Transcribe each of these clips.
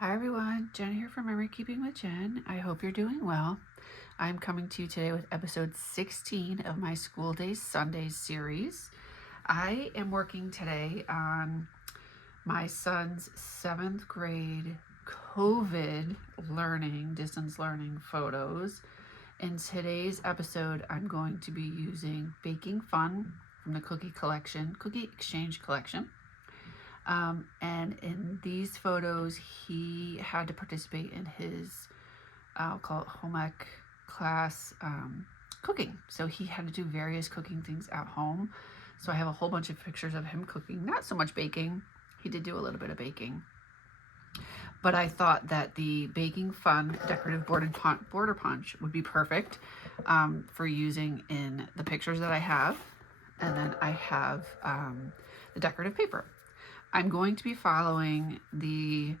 Hi everyone, Jen here from Memory Keeping with Jen. I hope you're doing well. I'm coming to you today with episode 16 of my School Days Sundays series. I am working today on my son's 7th grade COVID learning, distance learning photos. In today's episode, I'm going to be using Baking Fun from the Cookie Exchange collection. And in these photos, he had to participate in his, I'll call it home ec class, cooking. So he had to do various cooking things at home. So I have a whole bunch of pictures of him cooking, not so much baking. He did do a little bit of baking. But I thought that the Baking Fun decorative border punch would be perfect for using in the pictures that I have. And then I have the decorative paper. I'm going to be following the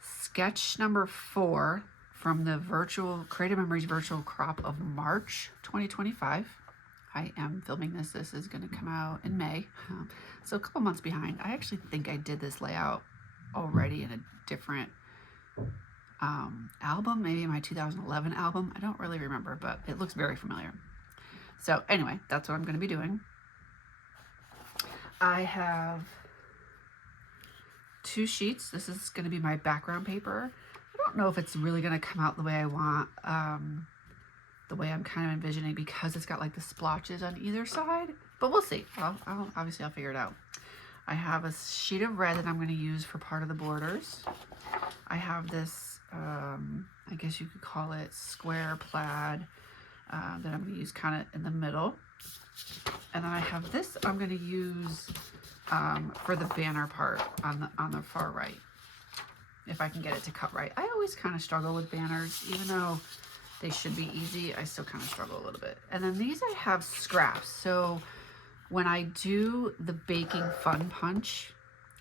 sketch number 4 from the Creative Memories virtual crop of March 2025. I am filming this. This is going to come out in May, so a couple months behind. I actually think I did this layout already in a different album, maybe my 2011 album. I don't really remember, but it looks very familiar. So anyway, that's what I'm going to be doing. I have 2 sheets. This is going to be my background paper. I don't know if it's really going to come out the way I want, the way I'm kind of envisioning, because it's got like the splotches on either side, but we'll see. Obviously I'll figure it out. I have a sheet of red that I'm going to use for part of the borders. I have this, I guess you could call it square plaid, that I'm going to use kind of in the middle. And then I have this I'm going to use for the banner part on the far right, if I can get it to cut right. I always kind of struggle with banners, even though they should be easy. I still kind of struggle a little bit. And then these I have scraps. So when I do the Baking Fun punch,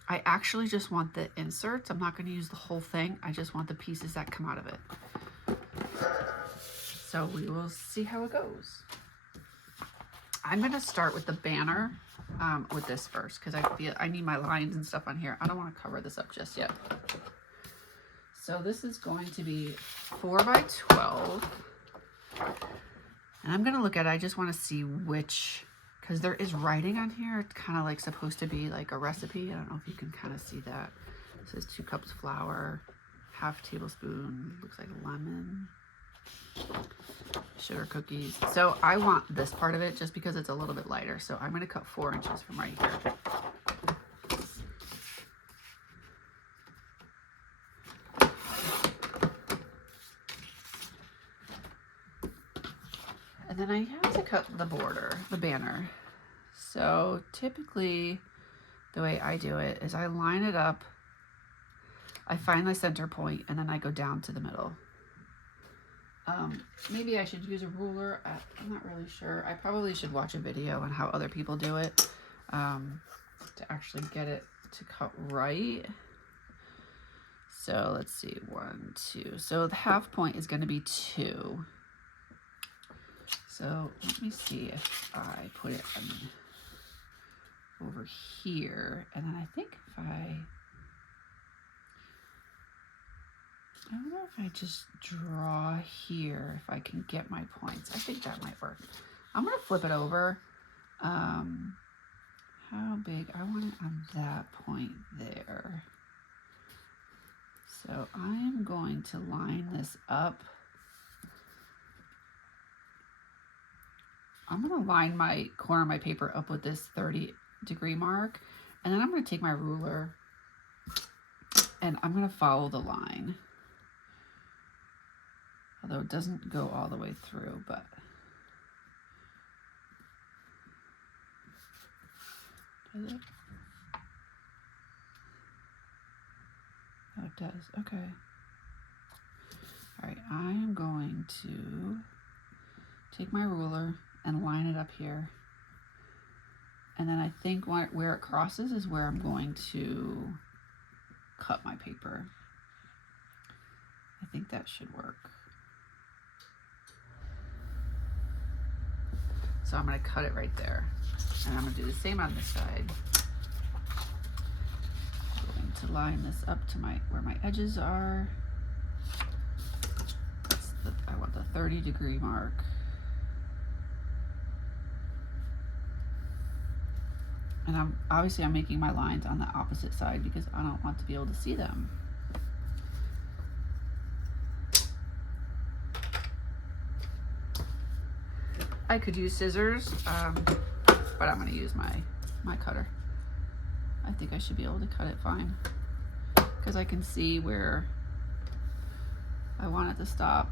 I actually just want the inserts. I'm not going to use the whole thing. I just want the pieces that come out of it. So we will see how it goes. I'm going to start with the banner with this first, because I need my lines and stuff on here. I don't want to cover this up just yet. So this is going to be 4 by 12. And I'm going to look at it. I just want to see which, because there is writing on here. It's kind of like supposed to be like a recipe. I don't know if you can kind of see that. It says 2 cups flour, ½ tablespoon, looks like lemon, sugar cookies. So I want this part of it just because it's a little bit lighter. So I'm going to cut 4 inches from right here. And then I have to cut the border, the banner. So typically the way I do it is I line it up, I find the center point, and then I go down to the middle. Maybe I should use a ruler. I'm not really sure. I probably should watch a video on how other people do it to actually get it to cut right. So let's see, 1, 2. So the half point is going to be 2. So let me see if I put it over here, and then I think if I don't know if I just draw here, if I can get my points. I think that might work. I'm going to flip it over. How big? I want it on that point there. So I'm going to line this up. I'm going to line my corner of my paper up with this 30-degree mark. And then I'm going to take my ruler and I'm going to follow the line. Although it doesn't go all the way through, but does it? Oh, it does. Okay. All right, I'm going to take my ruler and line it up here. And then I think where it crosses is where I'm going to cut my paper. I think that should work. So I'm going to cut it right there. And I'm going to do the same on this side. I'm going to line this up to where my edges are. I want the 30-degree mark. And I'm making my lines on the opposite side because I don't want to be able to see them. I could use scissors, but I'm going to use my cutter. I think I should be able to cut it fine because I can see where I want it to stop.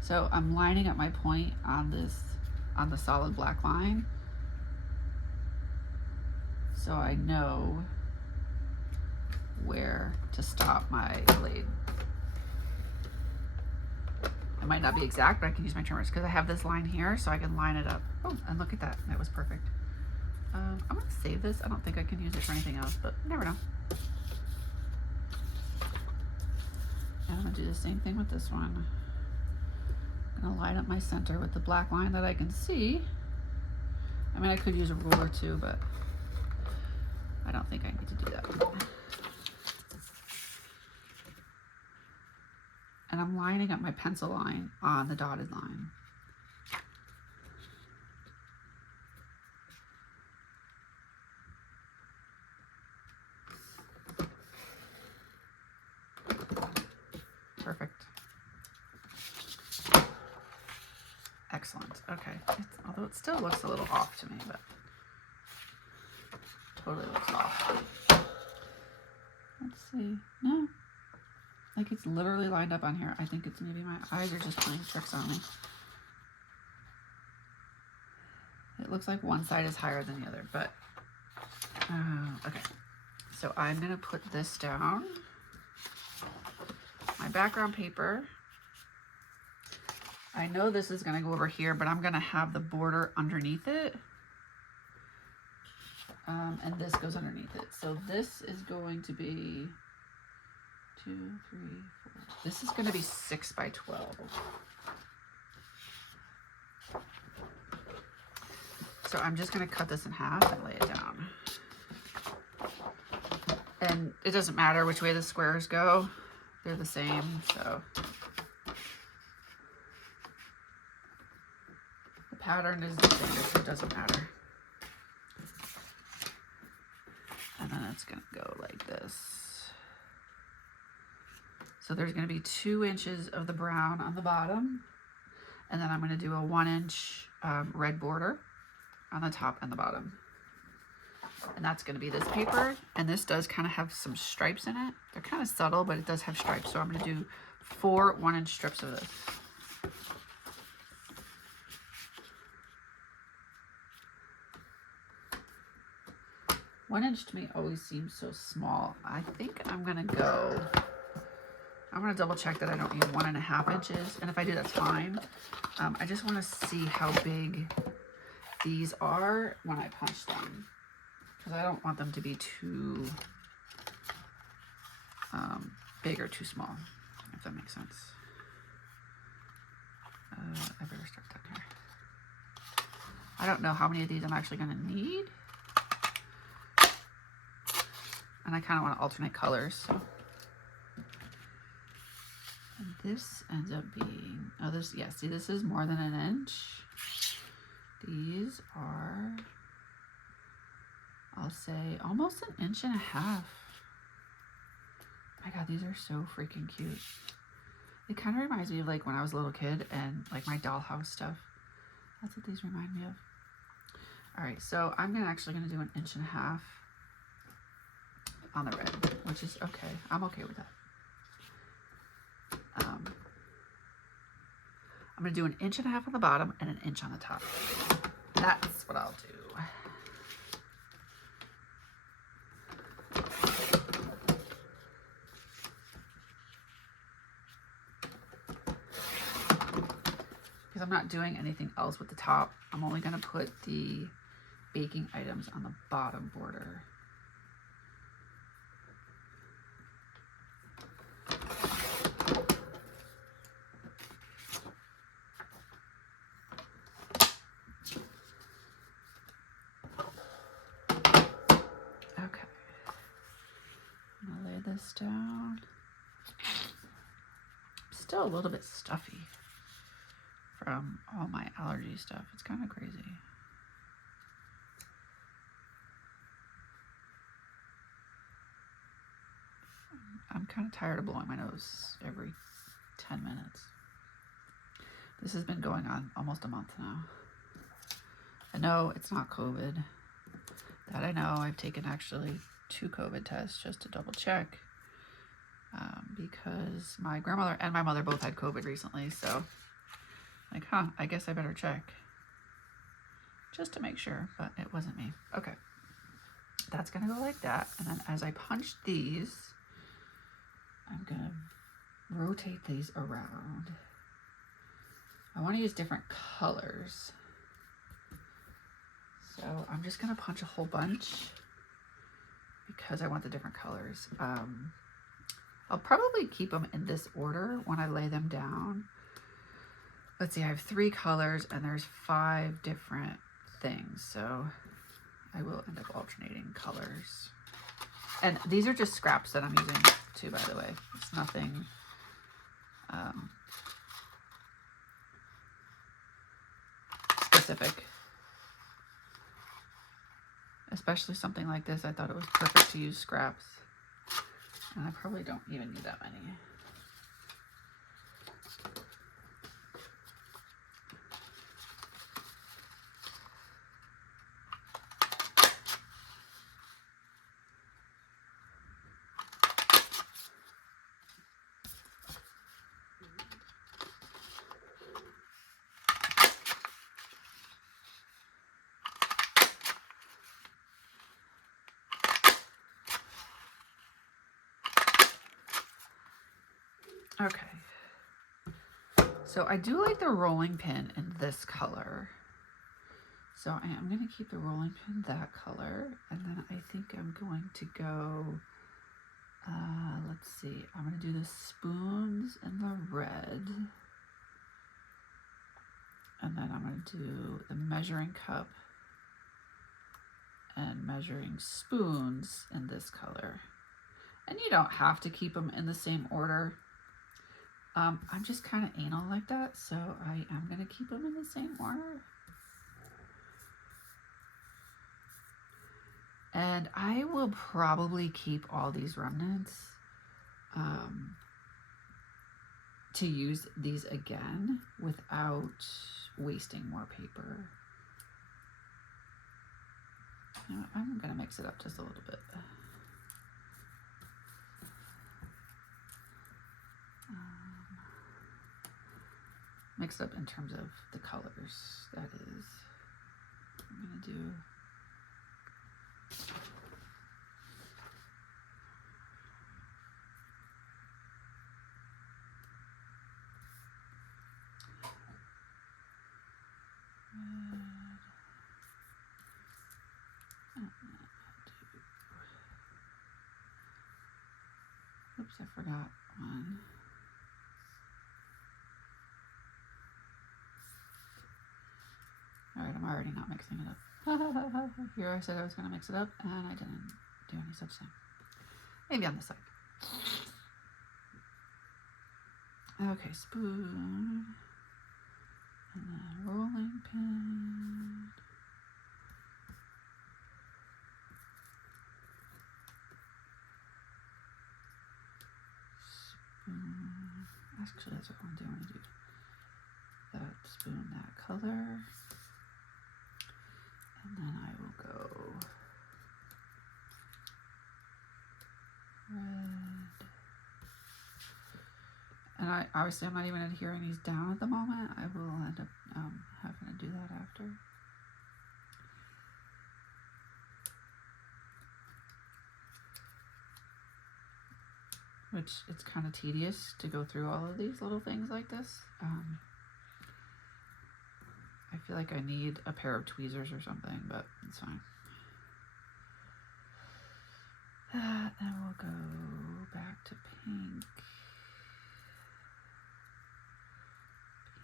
So I'm lining up my point on the solid black line, so I know where to stop my blade. It might not be exact, but I can use my trimmers because I have this line here, so I can line it up. Oh, and look at that, that was perfect. I'm gonna save this. I don't think I can use it for anything else, but you never know. And I'm gonna do the same thing with this one. I'm gonna line up my center with the black line that I can see. I mean, I could use a ruler too, but I don't think I need to do that. And I'm lining up my pencil line on the dotted line. Perfect. Excellent. Okay. Although it still looks a little off to me, but totally looks off. Let's see. No. Like it's literally lined up on here. I think it's maybe my eyes are just playing tricks on me. It looks like one side is higher than the other, but okay. So I'm gonna put this down. My background paper. I know this is gonna go over here, but I'm gonna have the border underneath it. And this goes underneath it. So this is going to be 2, 3, 4. This is gonna be 6 by 12. So I'm just gonna cut this in half and lay it down. And it doesn't matter which way the squares go. They're the same, so. The pattern is the same, so it doesn't matter. And then it's gonna go like this. So there's gonna be 2 inches of the brown on the bottom. And then I'm gonna do a 1-inch red border on the top and the bottom. And that's gonna be this paper. And this does kind of have some stripes in it. They're kind of subtle, but it does have stripes. So I'm gonna do 4 1-inch strips of this. One inch to me always seems so small. I think I'm gonna double check that I don't need 1.5 inches. And if I do, that's fine. I just wanna see how big these are when I punch them. Because I don't want them to be too big or too small, if that makes sense. I better start down here. I don't know how many of these I'm actually gonna need. And I kind of want to alternate colors, so. And this ends up being, oh, this, yeah, see, this is more than 1 inch. These are, I'll say, almost 1.5 inches. My God, these are so freaking cute. It kind of reminds me of like when I was a little kid and like my dollhouse stuff. That's what these remind me of. All right, so I'm actually gonna do 1.5 inches on the red, which is okay. I'm okay with that. I'm gonna do 1.5 inches on the bottom and 1 inch on the top. That's what I'll do. Because I'm not doing anything else with the top. I'm only gonna put the baking items on the bottom border. this down. Still a little bit stuffy from all my allergy stuff. It's kind of crazy. I'm kind of tired of blowing my nose every 10 minutes. This has been going on almost a month now. I know it's not COVID. That I know. I've taken actually 2 COVID tests just to double check. Because my grandmother and my mother both had COVID recently. So, like, I guess I better check. Just to make sure, but it wasn't me. Okay. That's going to go like that. And then as I punch these, I'm going to rotate these around. I want to use different colors. So I'm just going to punch a whole bunch because I want the different colors. I'll probably keep them in this order when I lay them down. Let's see, I have 3 colors and there's 5 different things. So I will end up alternating colors. And these are just scraps that I'm using too, by the way. It's nothing specific. Especially something like this, I thought it was perfect to use scraps. And I probably don't even need that many. Okay, so I do like the rolling pin in this color. So I am going to keep the rolling pin that color. And then I think I'm going to go, let's see, I'm going to do the spoons in the red. And then I'm going to do the measuring cup and measuring spoons in this color. And you don't have to keep them in the same order. I'm just kind of anal like that, so I am going to keep them in the same order. And I will probably keep all these remnants to use these again without wasting more paper. Now, I'm going to mix it up just a little bit. Mix it up in terms of the colors, that is. I'm going to do oops, I forgot one. All right, I'm already not mixing it up. Here I said I was going to mix it up, and I didn't do any such thing. Maybe on this side. Okay, spoon. And then rolling pin. Spoon. Actually, that's what I'm doing. I'm going to do that spoon, that color. And then I will go red. And obviously I'm not even adhering these down at the moment. I will end up having to do that after. Which it's kind of tedious to go through all of these little things like this. I feel like I need a pair of tweezers or something, but it's fine. And we'll go back to pink.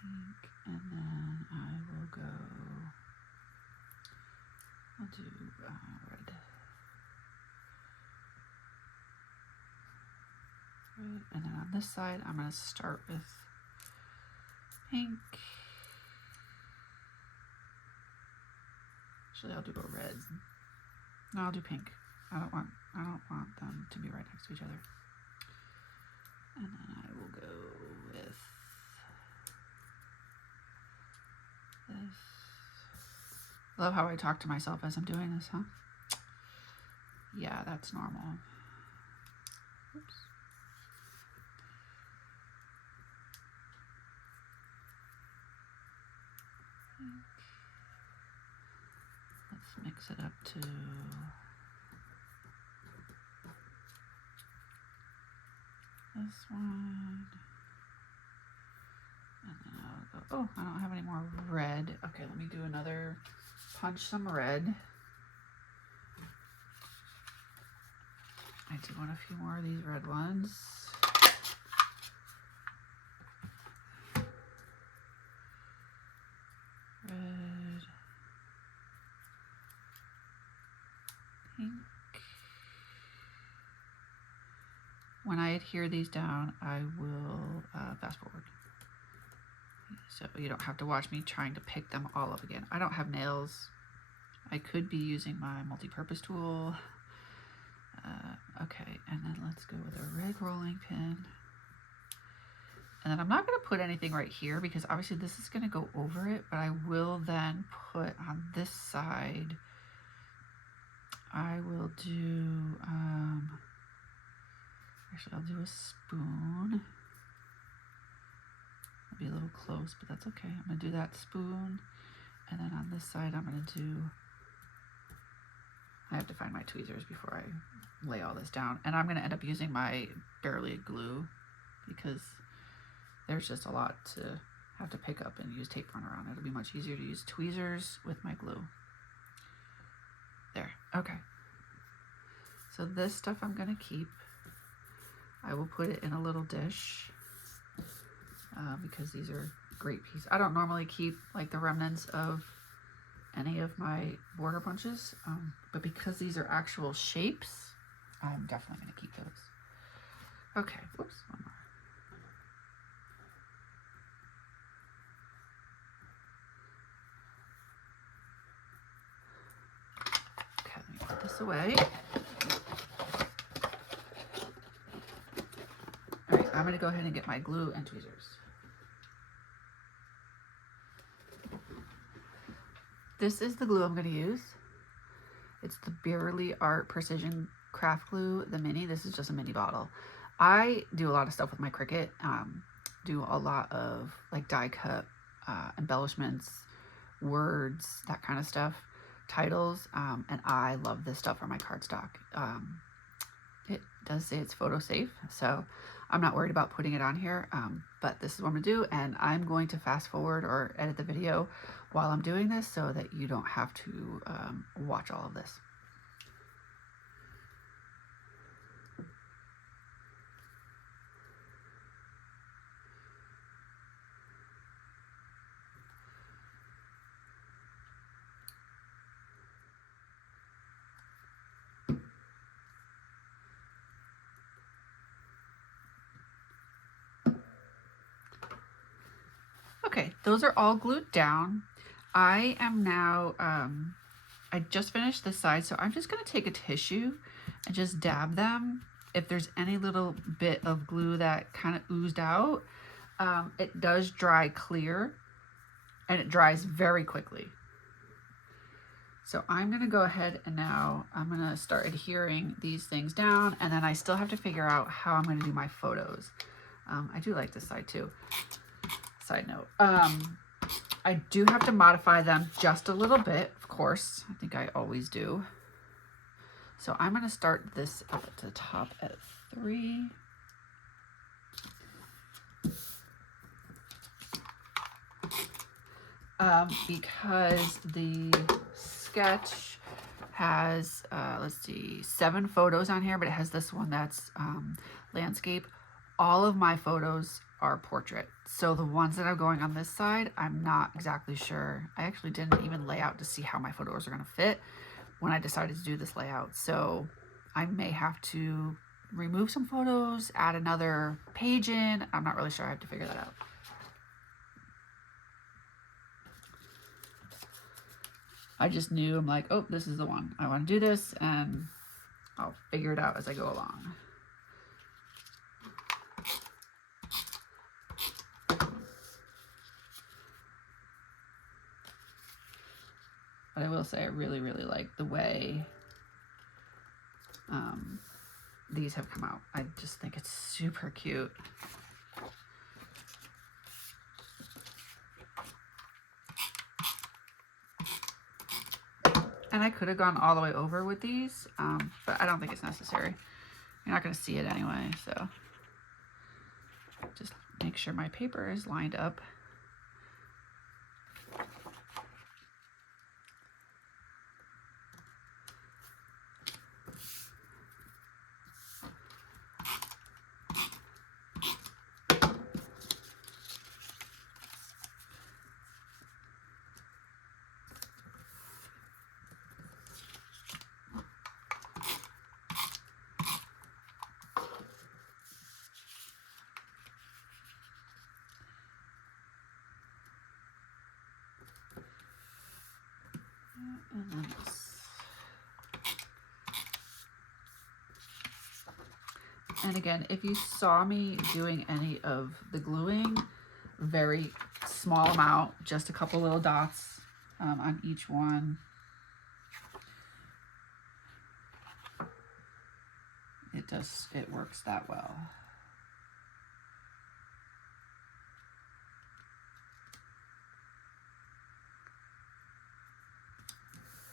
Pink, and then I will go, I'll do red. And then on this side, I'm going to start with pink. Actually, I'll do a red. No, I'll do pink. I don't want them to be right next to each other. And then I will go with this. Love how I talk to myself as I'm doing this, huh? Yeah, that's normal. Oops. Let's mix it up to this one. And then I'll go, oh, I don't have any more red. Okay, let me do another, punch some red. I do want a few more of these red ones. Red. Pink. When I adhere these down, I will fast forward. So you don't have to watch me trying to pick them all up again. I don't have nails. I could be using my multi-purpose tool. Okay, and then let's go with a red rolling pin. And then I'm not going to put anything right here because obviously this is going to go over it, but I will then put on this side, I will do, actually I'll do a spoon. It'll be a little close, but that's okay. I'm going to do that spoon. And then on this side, I'm going to do, I have to find my tweezers before I lay all this down. And I'm going to end up using my Barely glue because there's just a lot to have to pick up and use tape run around. It'll be much easier to use tweezers with my glue. There, okay. So this stuff I'm going to keep. I will put it in a little dish because these are great pieces. I don't normally keep like the remnants of any of my border bunches, but because these are actual shapes, I'm definitely going to keep those. Okay, whoops, one more. Okay, let me put this away. All right, I'm going to go ahead and get my glue and tweezers. This is the glue I'm going to use. It's the Barely Art Precision Craft Glue, the mini. This is just a mini bottle. I do a lot of stuff with my Cricut. Do a lot of like die cut embellishments, words, that kind of stuff, titles, and I love this stuff for my cardstock. It does say it's photo safe, so I'm not worried about putting it on here, but this is what I'm gonna do, and I'm going to fast forward or edit the video while I'm doing this so that you don't have to watch all of this. Okay, those are all glued down. I am now, I just finished this side, so I'm just gonna take a tissue and just dab them. If there's any little bit of glue that kind of oozed out, it does dry clear and it dries very quickly. So I'm gonna go ahead and now I'm gonna start adhering these things down, and then I still have to figure out how I'm gonna do my photos. I do like this side too. Side note, I do have to modify them just a little bit, of course. I think I always do. So I'm going to start this up at the top at 3. Because the sketch has, let's see, 7 photos on here, but it has this one that's landscape. All of my photos are portrait. So the ones that are going on this side, I'm not exactly sure. I actually didn't even lay out to see how my photos are going to fit when I decided to do this layout. So I may have to remove some photos, add another page in. I'm not really sure. I have to figure that out. I just knew, I'm like, oh, this is the one. I want to do this, and I'll figure it out as I go along. But I will say I really, really like the way these have come out. I just think it's super cute. And I could have gone all the way over with these, but I don't think it's necessary. You're not going to see it anyway, so just make sure my paper is lined up. And then this. And again, if you saw me doing any of the gluing, very small amount, just a couple little dots on each one. It works that well.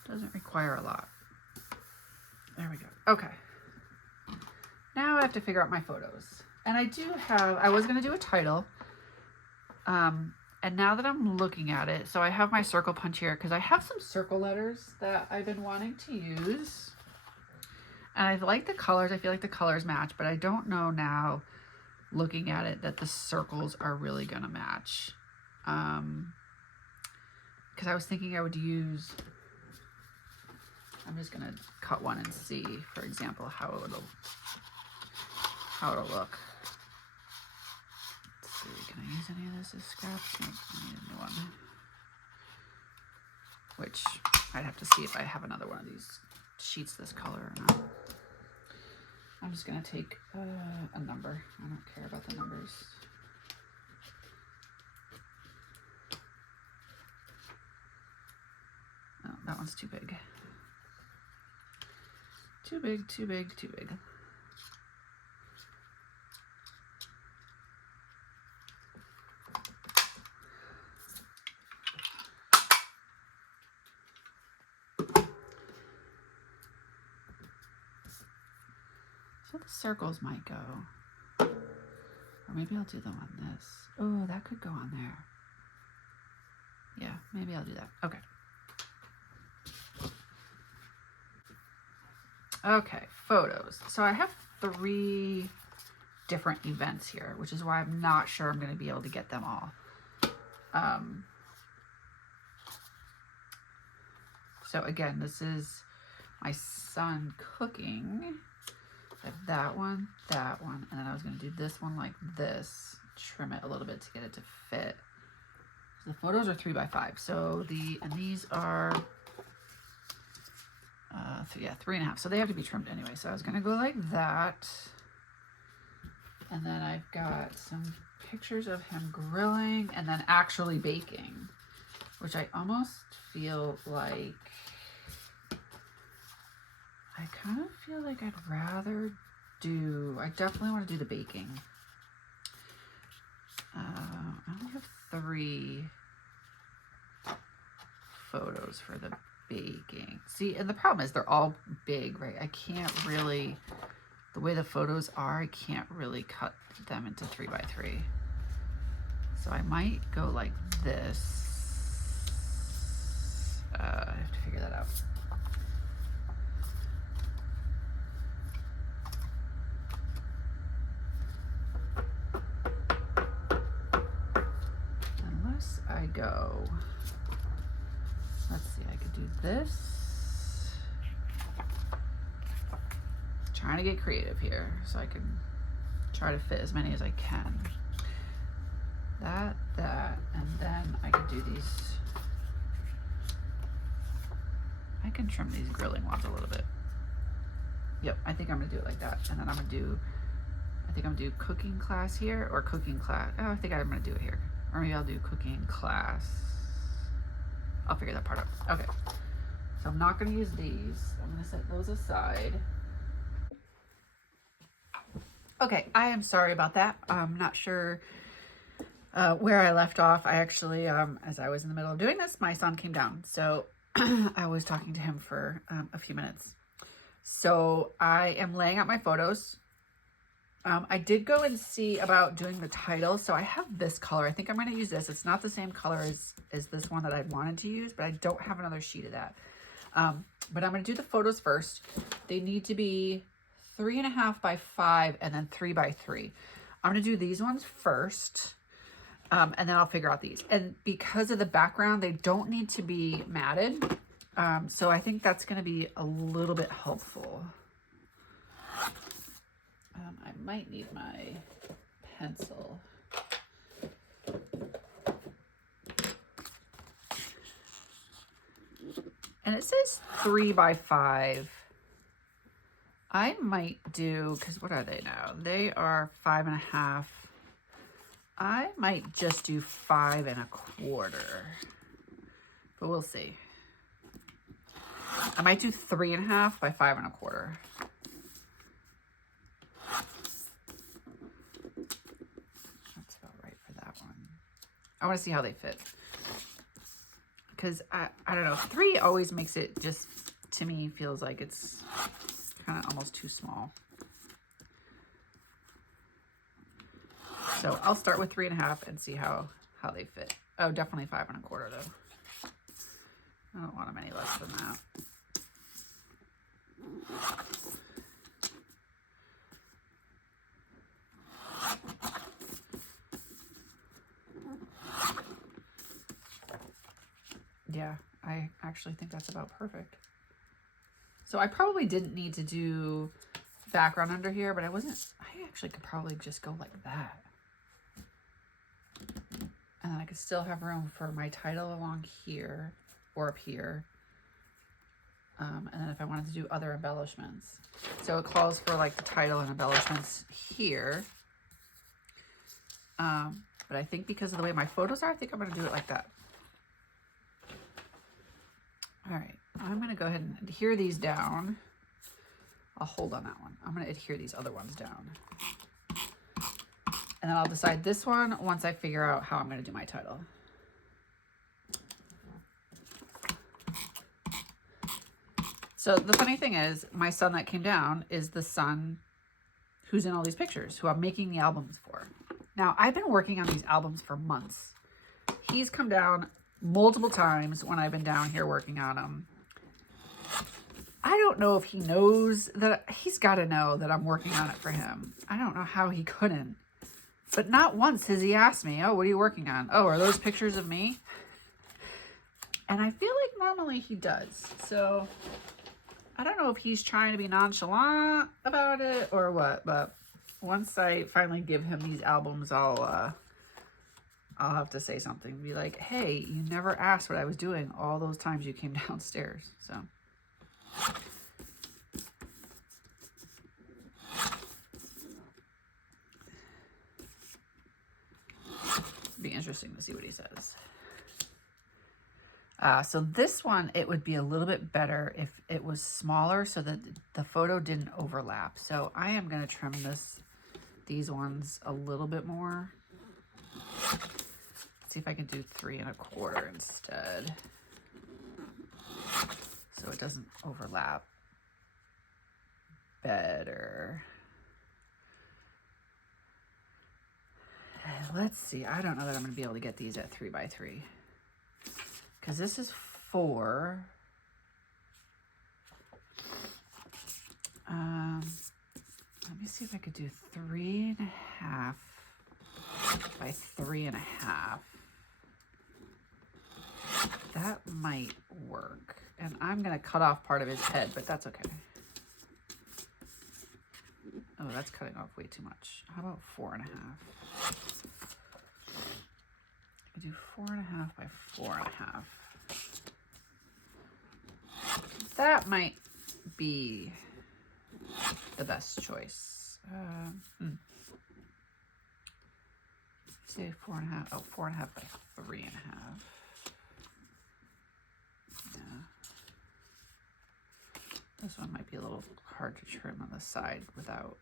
Doesn't require a lot. There we go. Okay. Now I have to figure out my photos. And I was going to do a title. And now that I'm looking at it, so I have my circle punch here because I have some circle letters that I've been wanting to use. And I like the colors. I feel like the colors match, but I don't know now, looking at it, that the circles are really going to match. Because I was thinking I would use... I'm just going to cut one and see, for example, how it'll look. Let's see, can I use any of this as scraps? Nope, I need a new one. Which I'd have to see if I have another one of these sheets this color or not. I'm just going to take a number. I don't care about the numbers. Oh, that one's too big. Too big, too big, too big. So the circles might go. Or maybe I'll do them on this. Oh, that could go on there. Yeah, maybe I'll do that. Okay. Okay, photos. So I have 3 different events here, which is why I'm not sure I'm going to be able to get them all. So again, this is my son cooking. I have that one, and then I was going to do this one like this, trim it a little bit to get it to fit. So the photos are 3x5. So these are 3.5. So they have to be trimmed anyway. So I was going to go like that. And then I've got some pictures of him grilling and then actually baking, which I almost feel like, I kind of feel like I'd rather do, I definitely want to do the baking. I only have 3 photos for the baking. See, and the problem is they're all big, right? I can't really, the way the photos are, I can't really cut them into 3x3. So I might go like this. I have to figure that out. Unless I go, let's see, I could do this. trying to get creative here so I can try to fit as many as I can. That, and then I could do these. I can trim these grilling ones a little bit. Yep, I think I'm gonna do it like that. And then I think I'm gonna do cooking class here, or cooking class. Oh, I think I'm gonna do it here. Or maybe I'll do cooking class. I'll figure that part out. Okay, so I'm not gonna use these. I'm gonna set those aside. Okay, I am sorry about that. I'm not sure where I left off. I actually, as I was in the middle of doing this, my son came down. So I was talking to him for a few minutes. So I am laying out my photos. I did go and see about doing the title. So I have this color. I think I'm going to use this. It's not the same color as this one that I wanted to use, but I don't have another sheet of that. But I'm going to do the photos first. They need to be 3.5 by 5 and then 3 by 3. I'm going to do these ones first. And then I'll figure out these. And because of the background, they don't need to be matted. So I think that's going to be a little bit helpful. I might need my pencil. And it says 3 by 5. I might do, because what are they now? They are 5.5. I might just do 5.25, but we'll see. I might do 3.5 by 5.25. That's about right for that one. I want to see how they fit. Because I don't know, 3 always makes it just, to me, feels like it's kind of almost too small. So I'll start with 3.5 and see how they fit. Oh, definitely 5.25 though. I don't want them any less than that. Yeah, I actually think that's about perfect. So I probably didn't need to do background under here, but I actually could probably just go like that. And then I could still have room for my title along here or up here. And then if I wanted to do other embellishments. So it calls for like the title and embellishments here. But I think because of the way my photos are, I think I'm going to do it like that. All right, I'm going to go ahead and adhere these down. I'll hold on that one. I'm going to adhere these other ones down. And then I'll decide this one once I figure out how I'm going to do my title. So the funny thing is, my son that came down is the son who's in all these pictures, who I'm making the albums for. Now, I've been working on these albums for months. He's come down multiple times when I've been down here working on them. I don't know if he knows that. He's got to know that I'm working on it for him. I don't know how he couldn't. But not once has he asked me, oh, what are you working on? Oh, are those pictures of me? And I feel like normally he does. So I don't know if he's trying to be nonchalant about it or what. But once I finally give him these albums, I'll have to say something. Be like, hey, you never asked what I was doing all those times you came downstairs. So be interesting to see what he says. So this one, it would be a little bit better if it was smaller so that the photo didn't overlap. So I am going to trim these ones a little bit more. See if I can do 3.25 instead, so it doesn't overlap better. Let's see. I don't know that I'm going to be able to get these at 3 by 3 because this is 4. Let me see if I could do 3.5 by 3.5. That might work. And I'm going to cut off part of his head, but that's okay. Oh, that's cutting off way too much. How about 4.5? I do 4.5 by 4.5. That might be the best choice. Say 4.5. Oh, 4.5 by 3.5. Yeah. This one might be a little hard to trim on the side without.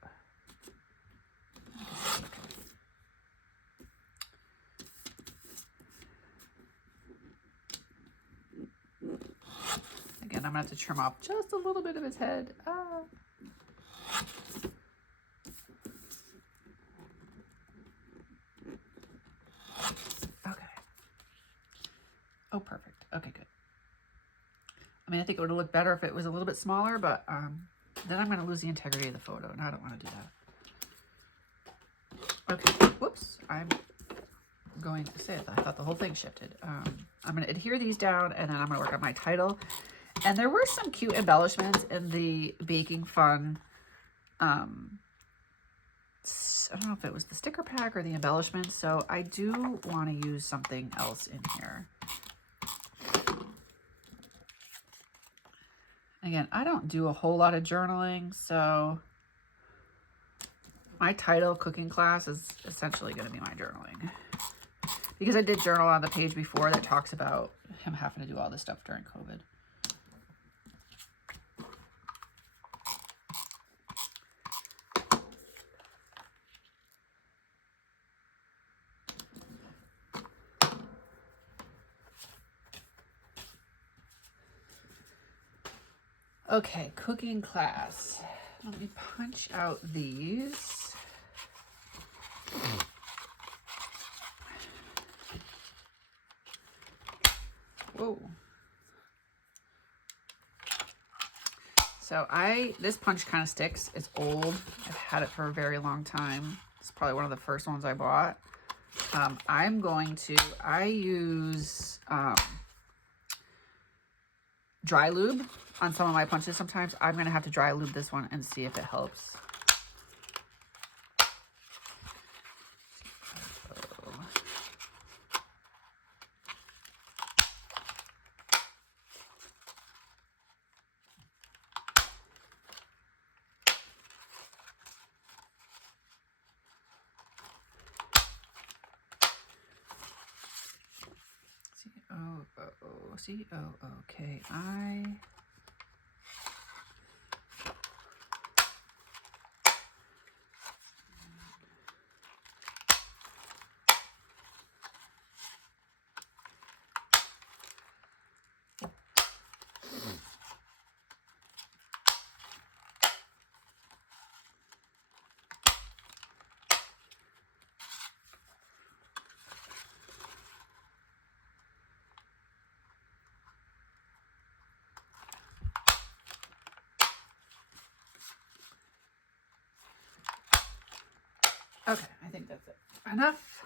Again, I'm gonna have to trim off just a little bit of his head. Okay. Oh, perfect. Okay, good. I mean, I think it would have looked better if it was a little bit smaller, but then I'm going to lose the integrity of the photo, and I don't want to do that. Okay, whoops. I'm going to say it. I thought the whole thing shifted. I'm going to adhere these down, and then I'm going to work on my title. And there were some cute embellishments in the Baking Fun. I don't know if it was the sticker pack or the embellishments, so I do want to use something else in here. Again, I don't do a whole lot of journaling, so my title, cooking class, is essentially going to be my journaling. Because I did journal on the page before that talks about him having to do all this stuff during COVID. Okay, cooking class. Let me punch out these. Whoa. So this punch kind of sticks. It's old. I've had it for a very long time. It's probably one of the first ones I bought. I use dry lube on some of my punches sometimes. I'm going to have to dry lube this one and see if it helps. C-O-O-K-I. Okay, I think that's it. Enough.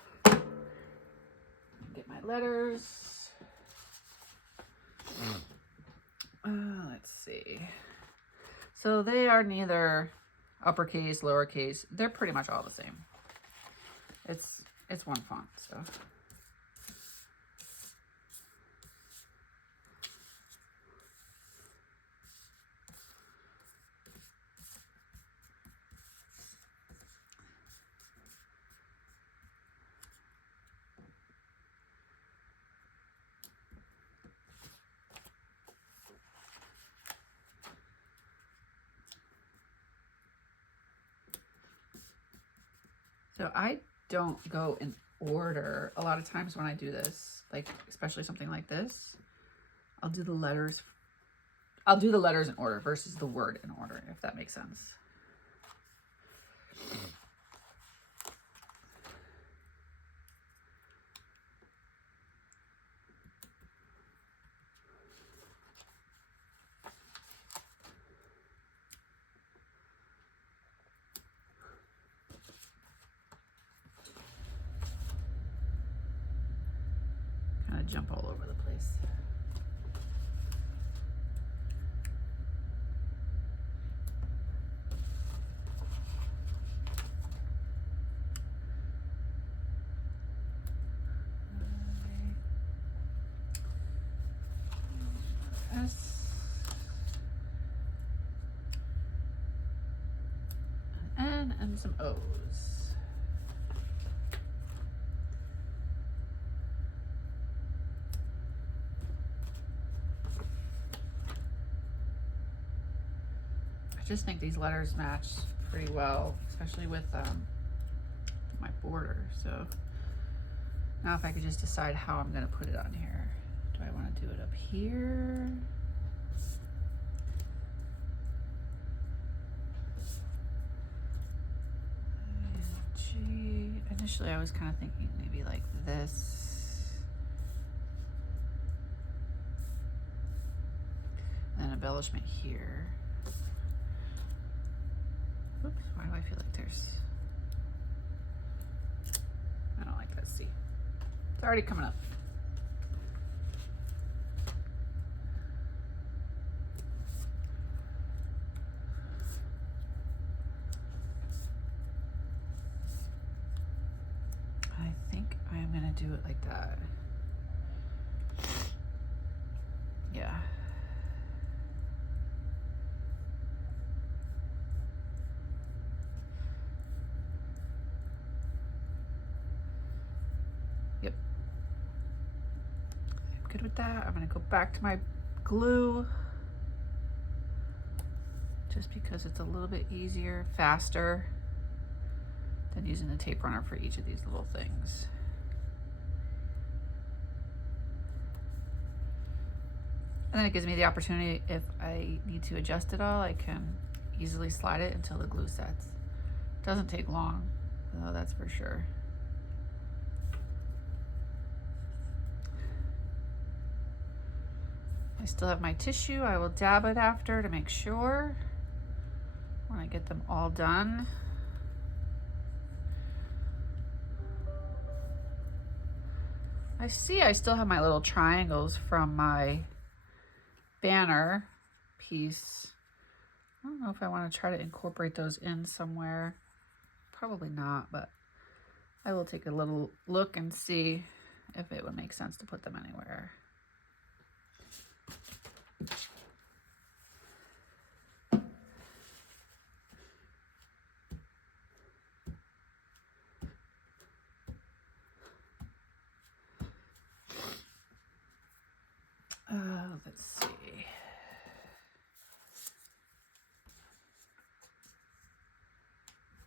Get my letters. Let's see. So they are neither uppercase, lowercase. They're pretty much all the same. It's one font, so. So I don't go in order. A lot of times when I do this, like especially something like this, I'll do the letters in order versus the word in order, if that makes sense. Jump all over the place. and some O's. I just think these letters match pretty well, especially with my border. So now if I could just decide how I'm going to put it on here. Do I want to do it up here? G. Initially I was kind of thinking maybe like this. And an embellishment here. Oops, why do I feel like there's... I don't like that C. It's already coming up. I think I'm gonna do it like that. Yeah. Yep. I'm good with that. I'm gonna go back to my glue just because it's a little bit easier, faster than using the tape runner for each of these little things. And then it gives me the opportunity, if I need to adjust it all, I can easily slide it until the glue sets. Doesn't take long, though, that's for sure. I still have my tissue. I will dab it after to make sure when I get them all done. I see I still have my little triangles from my banner piece. I don't know if I want to try to incorporate those in somewhere. Probably not, but I will take a little look and see if it would make sense to put them anywhere. Let's see.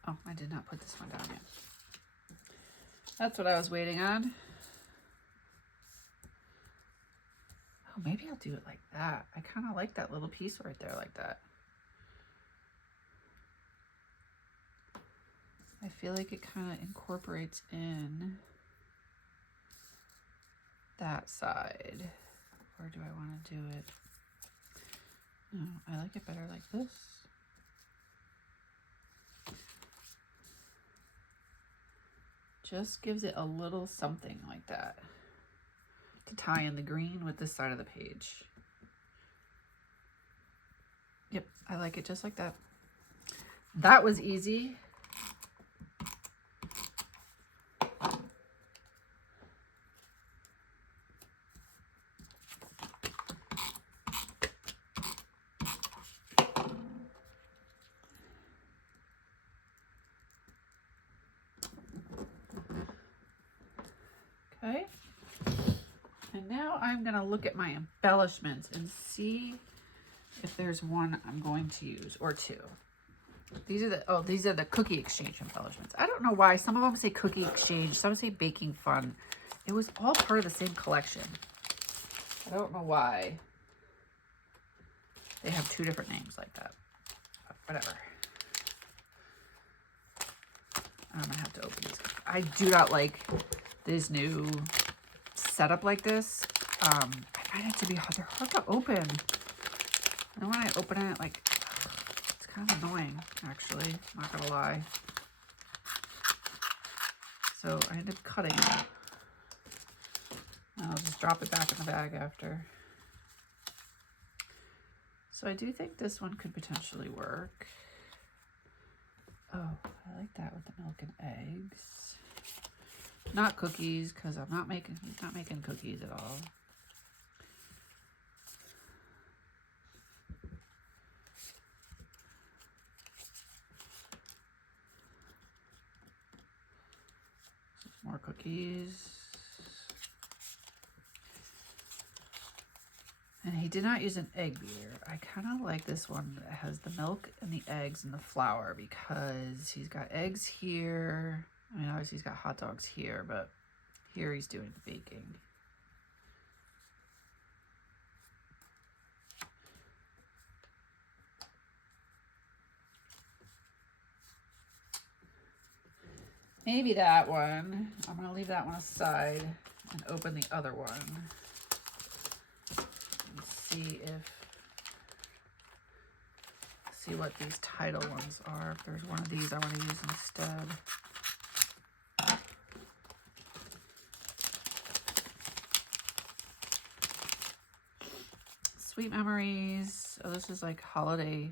Oh, I did not put this one down yet. That's what I was waiting on. Oh, maybe I'll do it like that. I kind of like that little piece right there like that. I feel like it kind of incorporates in that side. Or do I want to do it? No, I like it better like this. Just gives it a little something like that to tie in the green with this side of the page. Yep, I like it just like that. That was easy. Okay, and now I'm gonna look at my embellishments and see if there's one I'm going to use, or two. These are the cookie exchange embellishments. I don't know why some of them say cookie exchange, some say baking fun. It was all part of the same collection. I don't know why they have two different names like that. But whatever. I'm gonna have to open these. I do not like this new setup like this. I find it to be hard. They're hard to open. And when I open it, like, it's kind of annoying, actually. I'm not gonna lie. So I ended up cutting it. And I'll just drop it back in the bag after. So I do think this one could potentially work. Oh, I like that with the milk and eggs. Not cookies, because I'm not making cookies at all. more cookies. And he did not use an egg beater. I kind of like this one that has the milk and the eggs and the flour because he's got eggs here. I mean, obviously he's got hot dogs here, but here he's doing the baking. Maybe that one. I'm going to leave that one aside and open the other one. See what these title ones are. If there's one of these I want to use instead. Sweet Memories. Oh, this is like holiday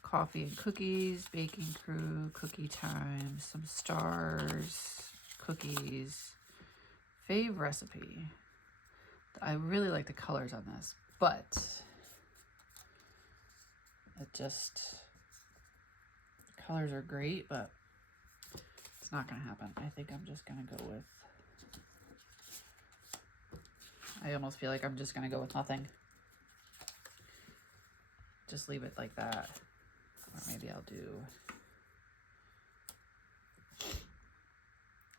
coffee and cookies, baking crew, cookie time, some stars, cookies, fave recipe. I really like the colors on this, but it just, the colors are great, but it's not going to happen. I think I'm just going to go with, I almost feel like I'm just going to go with nothing. Just leave it like that. Or maybe I'll do,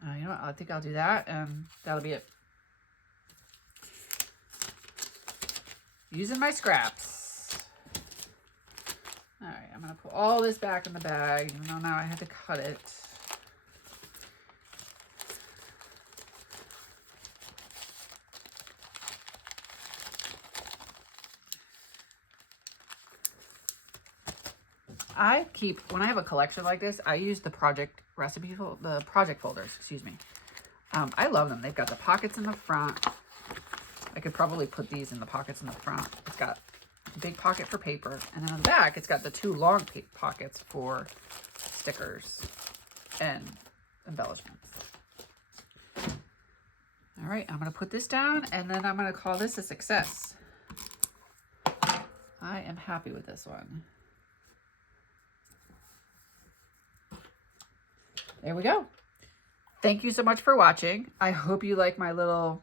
you know what, I think I'll do that, and that'll be it. Using my scraps. All right, I'm gonna put all this back in the bag, even though now I had to cut it. I keep, when I have a collection like this, I use the project folders, excuse me. I love them. They've got the pockets in the front. I could probably put these in the pockets in the front. It's got a big pocket for paper, and then on the back, it's got the two long pockets for stickers and embellishments. All right, I'm gonna put this down, and then I'm gonna call this a success. I am happy with this one. There we go. Thank you so much for watching. I hope you like my little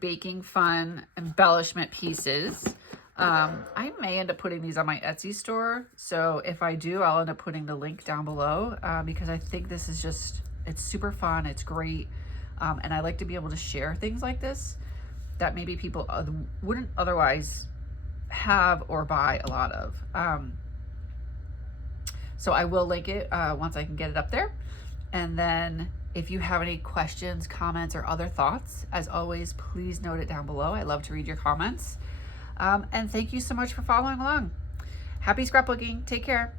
baking fun embellishment pieces. I may end up putting these on my Etsy store. So if I do, I'll end up putting the link down below because I think this is just, it's super fun. It's great. And I like to be able to share things like this that maybe people wouldn't otherwise have or buy a lot of. So I will link it once I can get it up there. And then if you have any questions, comments, or other thoughts, as always, please note it down below. I love to read your comments. And thank you so much for following along. Happy scrapbooking. Take care.